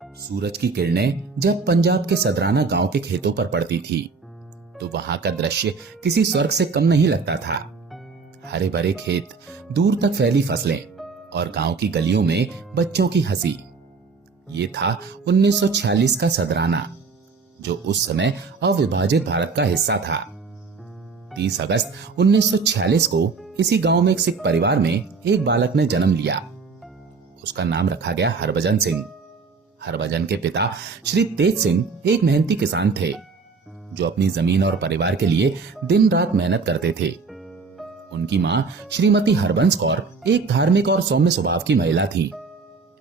सूरज की किरणें जब पंजाब के सदराना गांव के खेतों पर पड़ती थी तो वहां का दृश्य किसी स्वर्ग से कम नहीं लगता था। हरे भरे खेत, दूर तक फैली फसलें और गांव की गलियों में बच्चों की हंसी। ये था 1946 का सदराना, जो उस समय अविभाजित भारत का हिस्सा था। 30 अगस्त 1946 को इसी गांव में एक सिख परिवार में एक बालक ने जन्म लिया। उसका नाम रखा गया हरभजन सिंह। हरभजन के पिता श्री तेज सिंह एक मेहनती किसान थे, जो अपनी जमीन और परिवार के लिए दिन रात मेहनत करते थे। उनकी मां श्रीमती हरबंस कौर एक धार्मिक और सौम्य स्वभाव की महिला थी,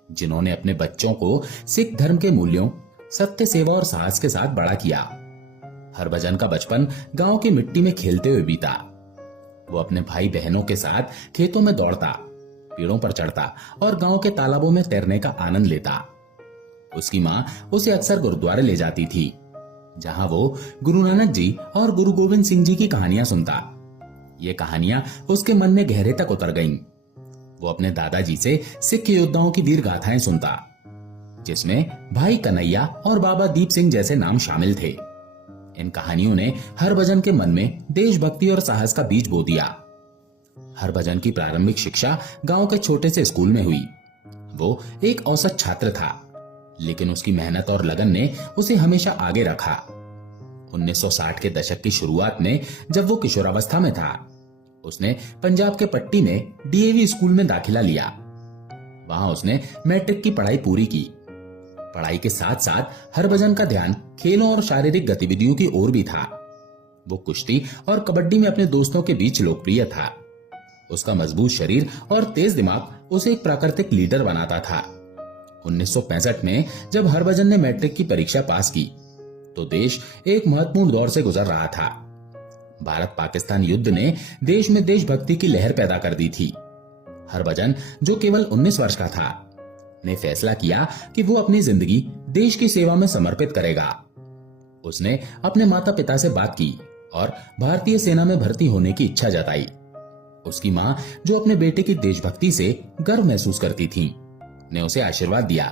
जिन्होंने अपने बच्चों को सिख धर्म के मूल्यों, सत्य, सेवा और साहस के साथ बड़ा किया। हरभजन का बचपन गांव की मिट्टी में खेलते हुए बीता। वो अपने भाई बहनों के साथ खेतों में दौड़ता, पेड़ों पर चढ़ता और गांव के तालाबों में तैरने का आनंद लेता। उसकी मां उसे अक्सर गुरुद्वारे ले जाती थी, जहां वो गुरु नानक जी और गुरु गोविंद सिंह जी की कहानियां सुनता। ये कहानियां उसके मन में गहरे तक उतर गईं। वो अपने दादाजी से सिख योद्धाओं की वीर गाथाएं सुनता, जिसमें भाई कन्हैया और बाबा दीप सिंह जैसे नाम शामिल थे। इन कहानियों ने हरभजन के मन में देशभक्ति और साहस का बीज बो दिया। हरभजन की प्रारंभिक शिक्षा गांव के छोटे से स्कूल में हुई। वो एक औसत छात्र था, लेकिन उसकी मेहनत और लगन ने उसे हमेशा आगे रखा। 1960 के दशक की शुरुआत में जब वो किशोरावस्था में था, उसने पंजाब के पट्टी में डीएवी स्कूल में दाखिला लिया। वहां उसने मैट्रिक की पढ़ाई पूरी की। पढ़ाई के साथ साथ हरभजन का ध्यान खेलों और शारीरिक गतिविधियों की ओर भी था। वो कुश्ती और कबड्डी में अपने दोस्तों के बीच लोकप्रिय था। उसका मजबूत शरीर और तेज दिमाग उसे एक प्राकृतिक लीडर बनाता था। 1965 में जब हरभजन ने मैट्रिक की परीक्षा पास की, तो देश एक महत्वपूर्ण दौर से गुजर रहा था। भारत पाकिस्तान युद्ध ने देश में देशभक्ति की लहर पैदा कर दी थी। हरभजन, जो केवल 19 वर्ष का था, ने फैसला किया कि वो अपनी जिंदगी देश की सेवा में समर्पित करेगा। उसने अपने माता पिता से बात की और भारतीय सेना में भर्ती होने की इच्छा जताई। उसकी मां, जो अपने बेटे की देशभक्ति से गर्व महसूस करती थी, ने उसे आशीर्वाद दिया।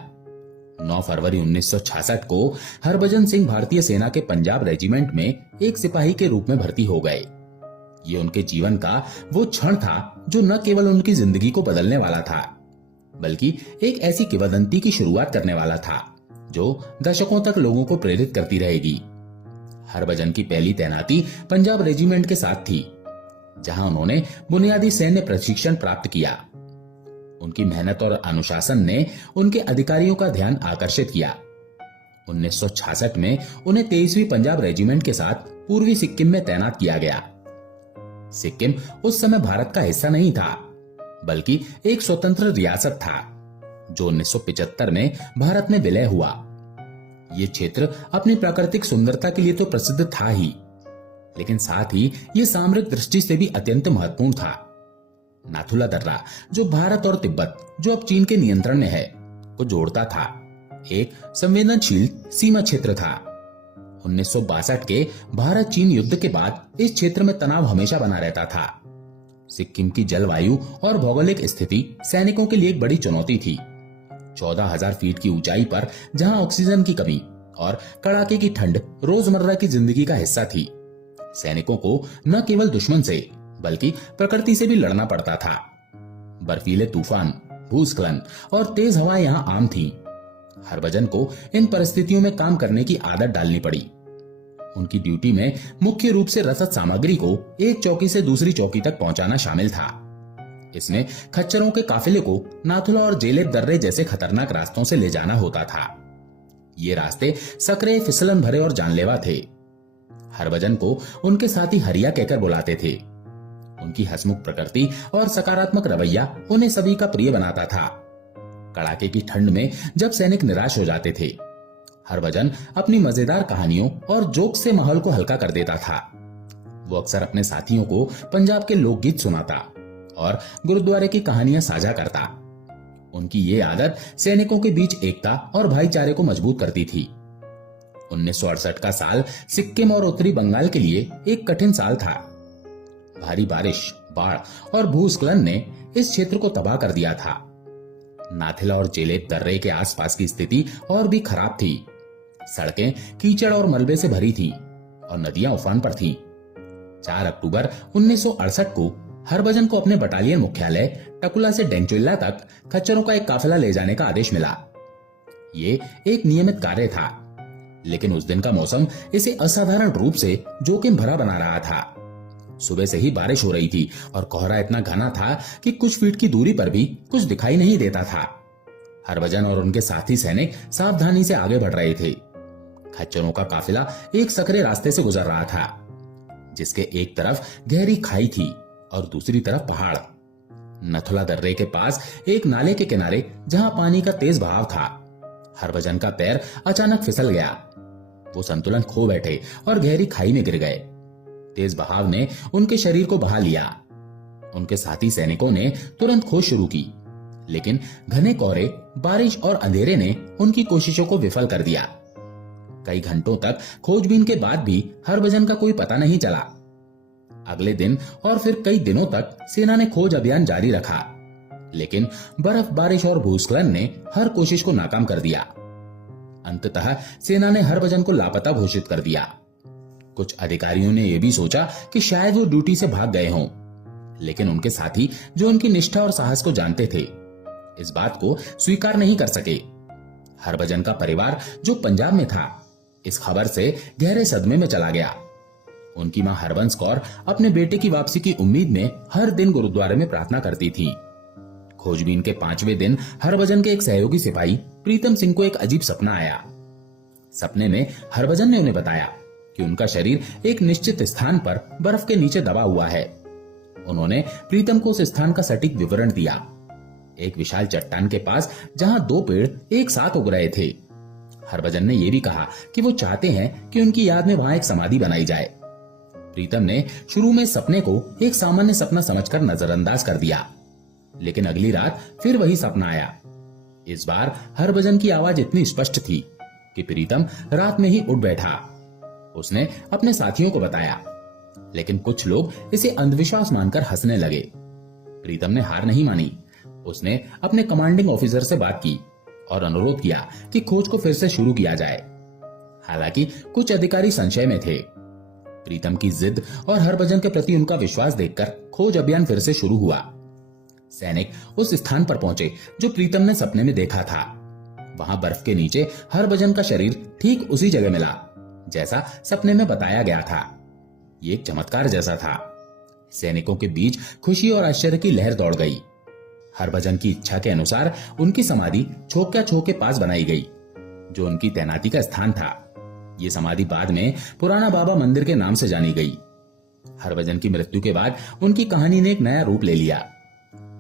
9 फरवरी 1966 को हरभजन सिंह भारतीय सेना के पंजाब रेजिमेंट में एक सिपाही के रूप में भर्ती हो गए। ये उनके जीवन का वो क्षण था जो न केवल उनकी जिंदगी को बदलने वाला था, बल्कि एक ऐसी किंवदंती की शुरुआत करने वाला था जो दशकों तक लोगों को प्रेरित करती रहेगी। हरभजन की पहली तैनाती पंजाब रेजिमेंट के साथ थी, जहां उन्होंने बुनियादी सैन्य प्रशिक्षण प्राप्त किया। उनकी मेहनत और अनुशासन ने उनके अधिकारियों का ध्यान आकर्षित किया। 1966 में उन्हें 23वीं पंजाब रेजिमेंट के साथ पूर्वी सिक्किम में तैनात किया गया। सिक्किम उस समय भारत का हिस्सा नहीं था, बल्कि एक स्वतंत्र रियासत था, जो 1975 में भारत में विलय हुआ। ये क्षेत्र अपनी प्राकृतिक सुंदरता के लिए तो प्रसिद्ध था ही, लेकिन साथ ही ये सामरिक दृष्टि से भी अत्यंत महत्वपूर्ण था। नाथुला दर्रा, जो भारत और तिब्बत, जो अब चीन के नियंत्रण में है, को जोड़ता था, एक संवेदनशील सीमा क्षेत्र था। 1962 के भारत चीन युद्ध के बाद इस क्षेत्र में तनाव हमेशा बना रहता था। सिक्किम की जलवायु और भौगोलिक स्थिति सैनिकों के लिए एक बड़ी चुनौती थी। 14,000 फीट की ऊंचाई पर जहां ऑक्सीजन की कमी और कड़ाके की ठंड रोजमर्रा की जिंदगी का हिस्सा थी, सैनिकों को न केवल दुश्मन से बल्कि प्रकृति से भी लड़ना पड़ता था। बर्फीले तूफान, भूस्खलन और तेज हवाएं यहां आम थीं। हरभजन को इन परिस्थितियों में काम करने की आदत डालनी पड़ी। उनकी ड्यूटी में मुख्य रूप से रसद सामग्री को एक चौकी से दूसरी चौकी तक पहुंचाना शामिल था। इसमें खच्चरों के काफिले को नाथुला और जेलेब दर्रे जैसे खतरनाक रास्तों से ले जाना होता था। ये रास्ते सकरे, फिसलन भरे और जानलेवा थे। हरभजन को उनके साथी हरिया कहकर बुलाते थे। उनकी हंसमुख प्रकृति और सकारात्मक रवैया उन्हें सभी का प्रिय बनाता था। कड़ाके की ठंड में जब सैनिक निराश हो जाते थे, हरभजन अपनी मजेदार कहानियों और जोक से माहौल को हल्का कर देता था। वो अक्सर अपने साथियों को पंजाब के लोकगीत सुनाता और गुरुद्वारे की कहानियां साझा करता। उनकी ये आदत सैनिकों के बीच एकता और भाईचारे को मजबूत करती थी। 1968 का साल सिक्किम और उत्तरी बंगाल के लिए एक कठिन साल था। भारी बारिश, बाढ़ और भूस्खलन ने इस क्षेत्र को तबाह कर दिया था। नाथिला और जेलेब दर्रे के आसपास की स्थिति और भी खराब थी। सड़कें कीचड़ और मलबे से भरी थी और नदियां उफान पर थीं। 4 अक्टूबर 1968 को हरभजन को अपने बटालियन मुख्यालय टकुला से डेंगचुल्ला तक खच्चरों का एक काफिला ले जाने का आदेश मिला। ये एक नियमित कार्य था, लेकिन उस दिन का मौसम इसे असाधारण रूप से जोखिम भरा बना रहा था। सुबह से ही बारिश हो रही थी और कोहरा इतना घना था कि कुछ फीट की दूरी पर भी कुछ दिखाई नहीं देता था। हरभजन और उनके साथी सैनिक सावधानी से आगे बढ़ रहे थे। खच्चरों का काफिला एक सकरे रास्ते से गुजर रहा था, जिसके एक तरफ गहरी खाई थी और दूसरी तरफ पहाड़। नथुला दर्रे के पास एक नाले के किनारे जहां पानी का तेज बहाव था, हरभजन का पैर अचानक फिसल गया। वो संतुलन खो बैठे और गहरी खाई में गिर गए। तेज बहाव ने उनके शरीर को बहा लिया। उनके साथी सैनिकों ने तुरंत खोज शुरू की, लेकिन घने कोहरे, बारिश और अंधेरे ने उनकी कोशिशों को विफल कर दिया। कई घंटों तक खोजबीन के बाद भी हरभजन का कोई पता नहीं चला। अगले दिन और फिर कई दिनों तक सेना ने खोज अभियान जारी रखा, लेकिन बर्फ, बारिश और भूस्खलन ने हर कोशिश को नाकाम कर दिया। अंततः सेना ने हरभजन को लापता घोषित कर दिया। कुछ अधिकारियों ने यह भी सोचा कि शायद वो ड्यूटी से भाग गए हों, लेकिन उनके साथी, जो उनकी निष्ठा और साहस को जानते थे, इस बात को स्वीकार नहीं कर सके। हरभजन का परिवार, जो पंजाब में था, इस खबर से गहरे सदमे में चला गया। उनकी मां हरबंस कौर अपने बेटे की वापसी की उम्मीद में हर दिन गुरुद्वारे में प्रार्थना करती थी। खोजबीन के 5वें दिन हरभजन के एक सहयोगी सिपाही प्रीतम सिंह को एक अजीब सपना आया। सपने में हरभजन ने उन्हें बताया कि उनका शरीर एक निश्चित स्थान पर बर्फ के नीचे दबा हुआ है। उन्होंने प्रीतम को उस स्थान का सटीक विवरण दिया। एक विशाल चट्टान के पास जहां 2 पेड़ एक साथ उग रहे थे। हरभजन ने यह भी कहा कि वो चाहते हैं कि उनकी याद में वहां एक समाधि बनाई जाए। प्रीतम ने शुरू में सपने को एक सामान्य सपना समझकर नजरअंदाज कर दिया, लेकिन अगली रात फिर वही सपना आया। इस बार हरभजन की आवाज इतनी स्पष्ट थी कि प्रीतम रात में ही उठ बैठा। उसने अपने साथियों को बताया, लेकिन कुछ लोग इसे अंधविश्वास मानकर हंसने लगे। प्रीतम ने हार नहीं मानी। उसने अपने कमांडिंग ऑफिसर से बात की और अनुरोध किया कि खोज को फिर से शुरू किया जाए। हालांकि कुछ अधिकारी संशय में थे। प्रीतम की जिद और हरभजन के प्रति उनका विश्वास देखकर खोज अभियान फिर से शुरू हुआ। सैनिक उस स्थान पर पहुंचे जो प्रीतम ने सपने में देखा था। वहां बर्फ के नीचे हरभजन का शरीर ठीक उसी जगह मिला जैसा सपने में बताया गया था। ये एक चमत्कार जैसा था। सैनिकों के बीच खुशी और आश्चर्य की लहर दौड़ गई। हरभजन की इच्छा के अनुसार उनकी समाधि छोक्या छो के पास बनाई गई, जो उनकी तैनाती का स्थान था। ये समाधि बाद में पुराना बाबा मंदिर के नाम से जानी गई। हरभजन की मृत्यु के बाद उनकी कहानी ने एक नया रूप ले लिया।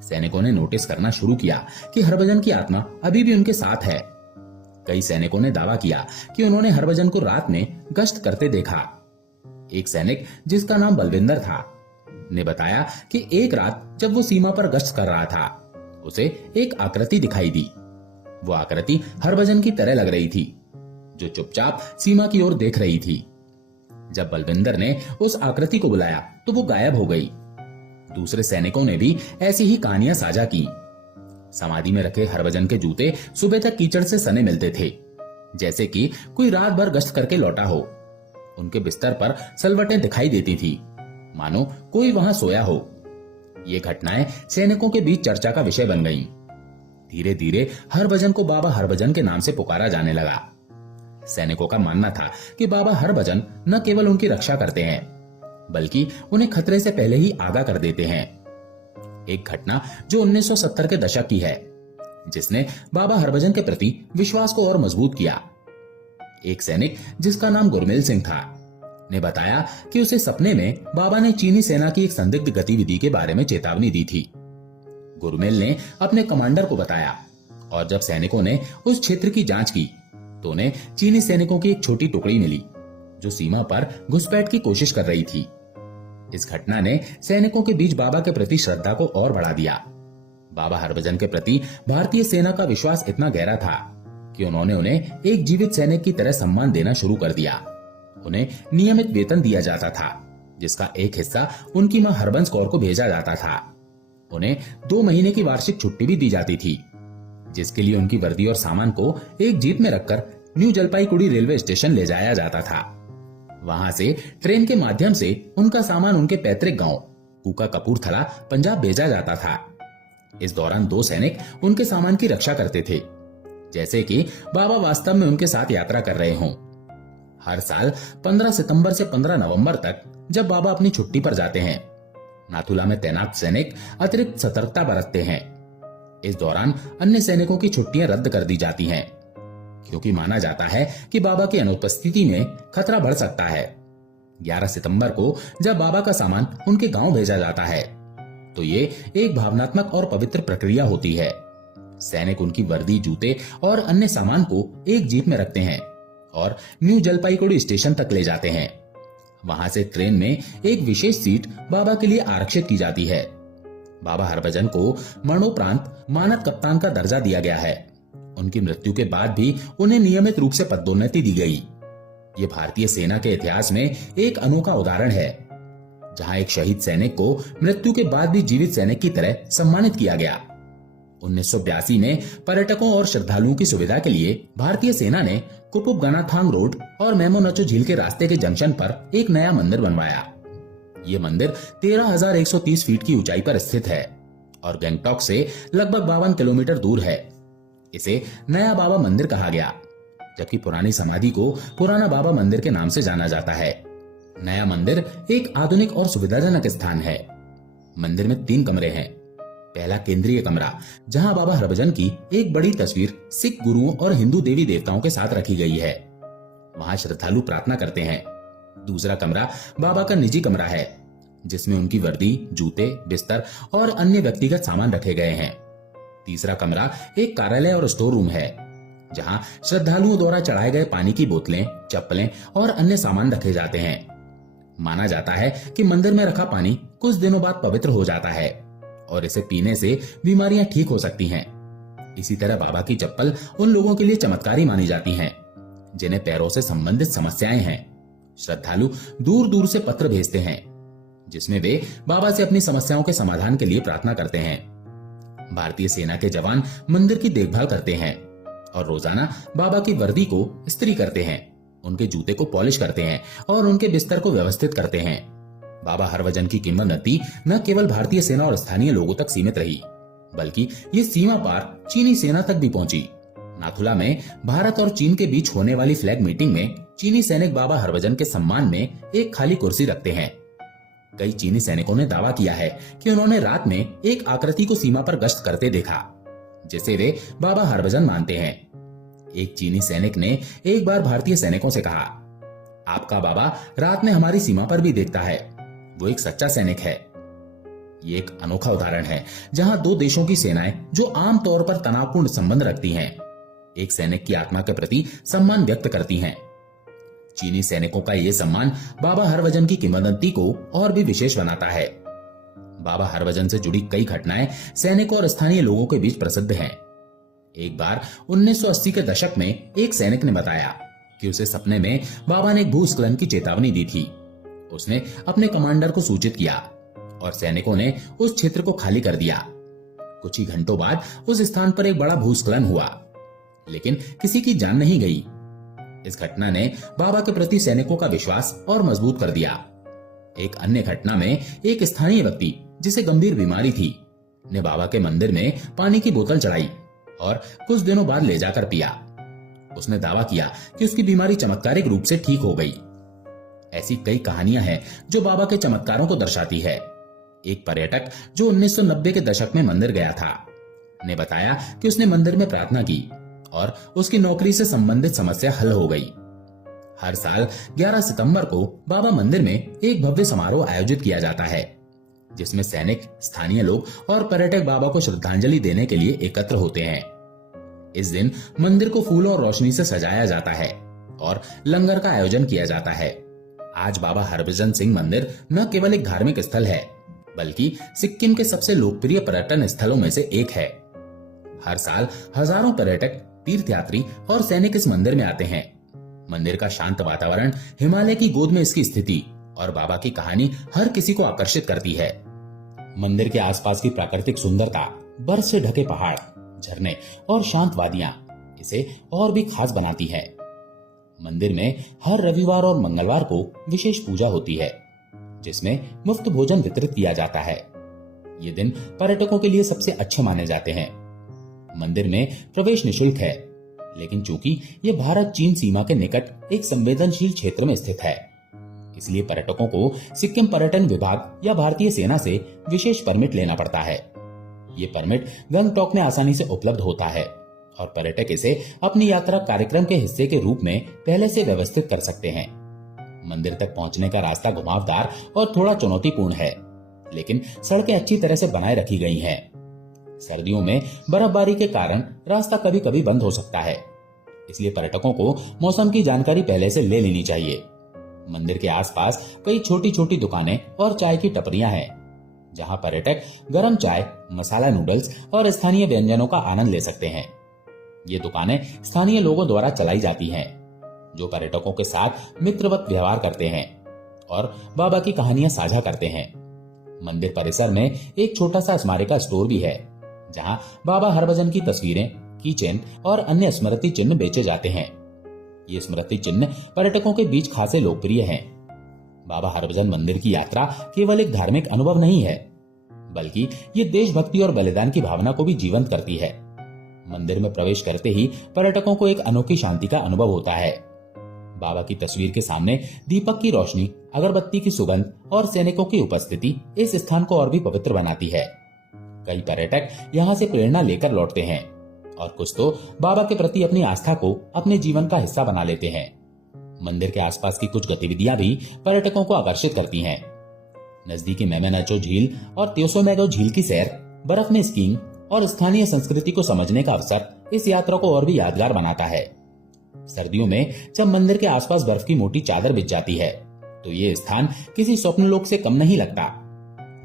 सैनिकों ने नोटिस करना शुरू किया कि हरभजन की आत्मा अभी भी उनके साथ है। कई सैनिकों ने दावा किया कि उन्होंने हरभजन को रात में गश्त करते देखा। एक सैनिक, जिसका नाम बलविंदर था, ने बताया कि एक रात जब वो सीमा पर गश्त कर रहा था, उसे एक आकृति दिखाई दी। वो आकृति हरभजन की तरह लग रही थी, जो चुपचाप सीमा की ओर देख रही थी। जब बलविंदर ने उस आकृति को बुलाया तो वो गायब हो गई। दूसरे सैनिकों ने भी ऐसी ही कहानियां साझा की। समाधि में रखे हरभजन के जूते सुबह तक कीचड़ से सने मिलते थे, जैसे कि कोई रात भर गश्त करके लौटा हो। उनके बिस्तर पर सलवटें दिखाई देती थी, मानो कोई वहां सोया हो। ये घटनाएं सैनिकों के बीच चर्चा का विषय बन गईं। धीरे धीरे हरभजन को बाबा हरभजन के नाम से पुकारा जाने लगा। सैनिकों का मानना था कि बाबा हरभजन न केवल उनकी रक्षा करते हैं, बल्कि उन्हें खतरे से पहले ही आगाह कर देते हैं। एक घटना जो 1970 के दशक की है, जिसने बाबा हरभजन के प्रति विश्वास को और मजबूत किया। एक सैनिक, जिसका नाम गुरमिल सिंह था, ने बताया कि उसे सपने में बाबा ने चीनी सेना की एक संदिग्ध गतिविधि के बारे में चेतावनी दी थी। गुरमिल ने अपने कमांडर को बताया, और जब सैनिकों ने उस क्षेत्र की जांच की तो उन्हें चीनी सैनिकों की एक छोटी टुकड़ी मिली जो सीमा पर घुसपैठ की कोशिश कर रही थी। इस घटना ने सैनिकों के बीच बाबा के प्रति श्रद्धा को और बढ़ा दिया। बाबा हरभजन के प्रति भारतीय सेना का विश्वास इतना गहरा था कि उन्होंने उन्हें एक जीवित सैनिक की तरह सम्मान देना शुरू कर दिया। उन्हें नियमित वेतन दिया जाता था, जिसका एक हिस्सा उनकी मां हरबंस कौर को भेजा जाता था। उन्हें 2 महीने की वार्षिक छुट्टी भी दी जाती थी। जिसके लिए उनकी वर्दी और सामान को एक जीप में रखकर न्यू जलपाईगुड़ी रेलवे स्टेशन ले जाया जाता था। वहां से ट्रेन के माध्यम से उनका सामान उनके पैतृक गांव कूका कपूरथला पंजाब भेजा जाता था। इस दौरान 2 सैनिक उनके सामान की रक्षा करते थे, जैसे कि बाबा वास्तव में उनके साथ यात्रा कर रहे हों। हर साल 15 सितंबर से 15 नवंबर तक जब बाबा अपनी छुट्टी पर जाते हैं, नाथुला में तैनात सैनिक अतिरिक्त सतर्कता बरतते हैं। इस दौरान अन्य सैनिकों की छुट्टियां रद्द कर दी जाती हैं, क्योंकि माना जाता है कि बाबा की अनुपस्थिति में खतरा बढ़ सकता है। 11 सितंबर को जब बाबा का सामान उनके गांव भेजा जाता है, तो ये एक भावनात्मक और पवित्र प्रक्रिया होती है। सैनिक उनकी वर्दी, जूते और अन्य सामान को एक जीप में रखते हैं और न्यू जलपाईगुड़ी स्टेशन तक ले जाते हैं। वहां से ट्रेन में एक विशेष सीट बाबा के लिए आरक्षित की जाती है। बाबा हरभजन को मरणोपरांत मानद कप्तान का दर्जा दिया गया है। उनकी मृत्यु के बाद भी उन्हें नियमित रूप से पदोन्नति दी गई। ये भारतीय सेना के इतिहास में एक अनोखा उदाहरण है, जहां एक शहीद सैनिक को मृत्यु के बाद भी जीवित सैनिक की तरह सम्मानित किया गया। 1982 में पर्यटकों और श्रद्धालुओं की सुविधा के लिए भारतीय सेना ने कुपुप गनाथांग रोड और मेमो नचो झील के रास्ते के जंक्शन पर एक नया मंदिर बनवाया। ये मंदिर 13,130 फीट की ऊंचाई पर स्थित है और गैंगटॉक से लगभग 52 किलोमीटर दूर है। इसे नया बाबा मंदिर कहा गया, जबकि पुरानी समाधि को पुराना बाबा मंदिर के नाम से जाना जाता है। नया मंदिर एक आधुनिक और सुविधाजनक स्थान है। मंदिर में 3 कमरे हैं। पहला केंद्रीय कमरा, जहां बाबा हरभजन की एक बड़ी तस्वीर सिख गुरुओं और हिंदू देवी देवताओं के साथ रखी गई है। वहां श्रद्धालु प्रार्थना करते हैं। दूसरा कमरा बाबा का निजी कमरा है, जिसमें उनकी वर्दी, जूते, बिस्तर और अन्य व्यक्तिगत सामान रखे गए हैं। तीसरा कमरा एक कार्यालय और स्टोर रूम है, जहां श्रद्धालुओं द्वारा चढ़ाए गए पानी की बोतलें, चप्पलें और अन्य सामान रखे जाते हैं। माना जाता है कि मंदिर में रखा पानी कुछ दिनों बाद पवित्र हो जाता है और इसे पीने से बीमारियां ठीक हो सकती हैं। इसी तरह बाबा की चप्पल उन लोगों के लिए चमत्कारी मानी जाती हैं, जिन्हें पैरों से संबंधित समस्याएं हैं। श्रद्धालु दूर दूर से पत्र भेजते हैं, जिसमें वे बाबा से अपनी समस्याओं के समाधान के लिए प्रार्थना करते हैं। भारतीय सेना के जवान मंदिर की देखभाल करते हैं और रोजाना बाबा की वर्दी को इस्त्री करते हैं, उनके जूते को पॉलिश करते हैं और उनके बिस्तर को व्यवस्थित करते हैं। बाबा हरभजन की किंवदंती न केवल भारतीय सेना और स्थानीय लोगों तक सीमित रही, बल्कि ये सीमा पार चीनी सेना तक भी पहुंची। नाथुला में भारत और चीन के बीच होने वाली फ्लैग मीटिंग में चीनी सैनिक बाबा हरभजन के सम्मान में एक खाली कुर्सी रखते हैं। कई चीनी सैनिकों ने दावा किया है कि उन्होंने रात में एक आकृति को सीमा पर गश्त करते देखा, जिसे वे बाबा हरभजन मानते हैं। एक चीनी सैनिक ने एक बार भारतीय सैनिकों से कहा, आपका बाबा रात में हमारी सीमा पर भी देखता है, वो एक सच्चा सैनिक है। ये एक अनोखा उदाहरण है, जहां 2 देशों की सेनाएं जो आम तौर पर तनावपूर्ण संबंध रखती हैं, एक सैनिक की आत्मा के प्रति सम्मान व्यक्त करती हैं। चीनी सैनिकों का यह सम्मान बाबा हरभजन की किंवदंती को और भी विशेष बनाता है। बाबा हरभजन से जुड़ी कई घटनाएं सैनिकों और स्थानीय लोगों के बीच प्रसिद्ध हैं। एक बार 1980 के दशक में एक सैनिक ने बताया कि उसे सपने में बाबा ने एक भूस्खलन की चेतावनी दी थी। उसने अपने कमांडर को सूचित किया और सैनिकों ने उस क्षेत्र को खाली कर दिया। कुछ ही घंटों बाद उस स्थान पर एक बड़ा भूस्खलन हुआ, लेकिन किसी की जान नहीं गई। इस घटना ने बाबा के प्रति सैनिकों का विश्वास और मजबूत कर दिया। एक अन्य घटना में एक स्थानीय व्यक्ति, जिसे गंभीर बीमारी थी, ने बाबा के मंदिर में पानी की बोतल चढ़ाई और कुछ दिनों बाद ले जाकर पिया। उसने दावा किया कि उसकी बीमारी चमत्कारिक रूप से ठीक हो गई। ऐसी कई कहानियां हैं जो बाबा के चमत्कारों को दर्शाती है। एक पर्यटक जो 1990 के दशक में मंदिर गया था, ने बताया कि उसने मंदिर में प्रार्थना की और उसकी नौकरी से संबंधित समस्या हल हो गई। हर साल 11 सितंबर को बाबा मंदिर में एक भव्य समारोह आयोजित किया जाता है, जिसमें सैनिक, स्थानीय लोग और पर्यटक बाबा को श्रद्धांजलि देने के लिए एकत्र होते हैं। इस दिन मंदिर को फूलों और रोशनी से सजाया जाता है और लंगर का आयोजन किया जाता है। आज बाबा हरभजन सिंह मंदिर न केवल एक धार्मिक स्थल है, बल्कि सिक्किम के सबसे लोकप्रिय पर्यटन स्थलों में से एक है। हर साल हजारों पर्यटक, तीर्थयात्री और सैनिक इस मंदिर में आते हैं। मंदिर का शांत वातावरण, हिमालय की गोद में इसकी स्थिति और बाबा की कहानी हर किसी को आकर्षित करती है। मंदिर के आसपास की प्राकृतिक सुंदरता, बर्फ से ढके पहाड़, झरने और शांत वादियां इसे और भी खास बनाती है। मंदिर में हर रविवार और मंगलवार को विशेष पूजा होती है, जिसमें मुफ्त भोजन वितरित किया जाता है। ये दिन पर्यटकों के लिए सबसे अच्छे माने जाते हैं। मंदिर में प्रवेश निशुल्क है, लेकिन चूंकि ये भारत चीन सीमा के निकट एक संवेदनशील क्षेत्र में स्थित है, इसलिए पर्यटकों को सिक्किम पर्यटन विभाग या भारतीय सेना से विशेष परमिट लेना पड़ता है। ये परमिट गंगटोक में आसानी से उपलब्ध होता है और पर्यटक इसे अपनी यात्रा कार्यक्रम के हिस्से के रूप में पहले से व्यवस्थित कर सकते हैं। मंदिर तक पहुंचने का रास्ता घुमावदार और थोड़ा चुनौतीपूर्ण है, लेकिन सड़कें अच्छी तरह से बनाए रखी गई हैं। सर्दियों में बर्फबारी के कारण रास्ता कभी कभी बंद हो सकता है, इसलिए पर्यटकों को मौसम की जानकारी पहले से ले लेनी चाहिए। मंदिर के आसपास कई छोटी छोटी दुकानें और चाय की टपरियां हैं, जहां पर्यटक गर्म चाय, मसाला नूडल्स और स्थानीय व्यंजनों का आनंद ले सकते हैं। ये दुकानें स्थानीय लोगों द्वारा चलाई जाती हैं, जो पर्यटकों के साथ मित्रवत व्यवहार करते हैं और बाबा की कहानियां साझा करते हैं। मंदिर परिसर में एक छोटा सा स्मारिका स्टोर भी है, जहां बाबा हरभजन की तस्वीरें, कीचेन और अन्य स्मृति चिन्ह बेचे जाते हैं। ये स्मृति चिन्ह पर्यटकों के बीच खासे लोकप्रिय हैं। बाबा हरभजन मंदिर की यात्रा केवल एक धार्मिक अनुभव नहीं है, बल्कि ये देशभक्ति और बलिदान की भावना को भी जीवंत करती है। मंदिर में प्रवेश करते ही पर्यटकों को एक अनोखी शांति का अनुभव होता है। बाबा की तस्वीर के सामने दीपक की रोशनी, अगरबत्ती की सुगंध और सैनिकों की उपस्थिति इस स्थान को और भी पवित्र बनाती है। कई पर्यटक यहाँ से प्रेरणा लेकर लौटते हैं और कुछ तो बाबा के प्रति अपनी आस्था को अपने जीवन का हिस्सा बना लेते हैं। मंदिर के आसपास की कुछ गतिविधियां भी पर्यटकों को आकर्षित करती हैं। नजदीकी मेमेनाचो झील और त्योसोमेगो झील की सैर, बर्फ में स्कीइंग और स्थानीय संस्कृति को समझने का अवसर इस यात्रा को और भी यादगार बनाता है। सर्दियों में जब मंदिर के आसपास बर्फ की मोटी चादर बिछ जाती है, तो ये स्थान किसी स्वप्नलोक से कम नहीं लगता।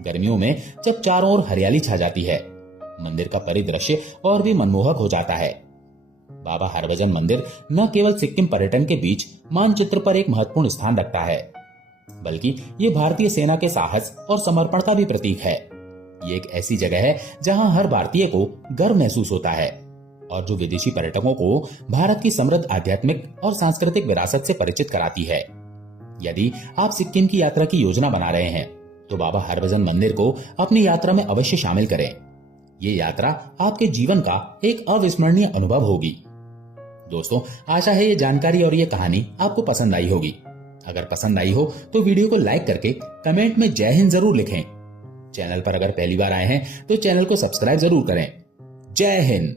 गर्मियों में जब चारों ओर हरियाली छा जाती है, मंदिर का परिदृश्य और भी मनमोहक हो जाता है। बाबा हरभजन मंदिर न केवल सिक्किम पर्यटन के बीच मानचित्र पर एक महत्वपूर्ण स्थान रखता है, बल्कि ये भारतीय सेना के साहस और समर्पण का भी प्रतीक है। ये एक ऐसी जगह है जहां हर भारतीय को गर्व महसूस होता है और जो विदेशी पर्यटकों को भारत की समृद्ध आध्यात्मिक और सांस्कृतिक विरासत से परिचित कराती है। यदि आप सिक्किम की यात्रा की योजना बना रहे हैं, तो बाबा हरभजन मंदिर को अपनी यात्रा में अवश्य शामिल करें। ये यात्रा आपके जीवन का एक अविस्मरणीय अनुभव होगी। दोस्तों, आशा है ये जानकारी और ये कहानी आपको पसंद आई होगी। अगर पसंद आई हो तो वीडियो को लाइक करके कमेंट में जय हिंद जरूर लिखें। चैनल पर अगर पहली बार आए हैं तो चैनल को सब्सक्राइब जरूर करें। जय हिंद।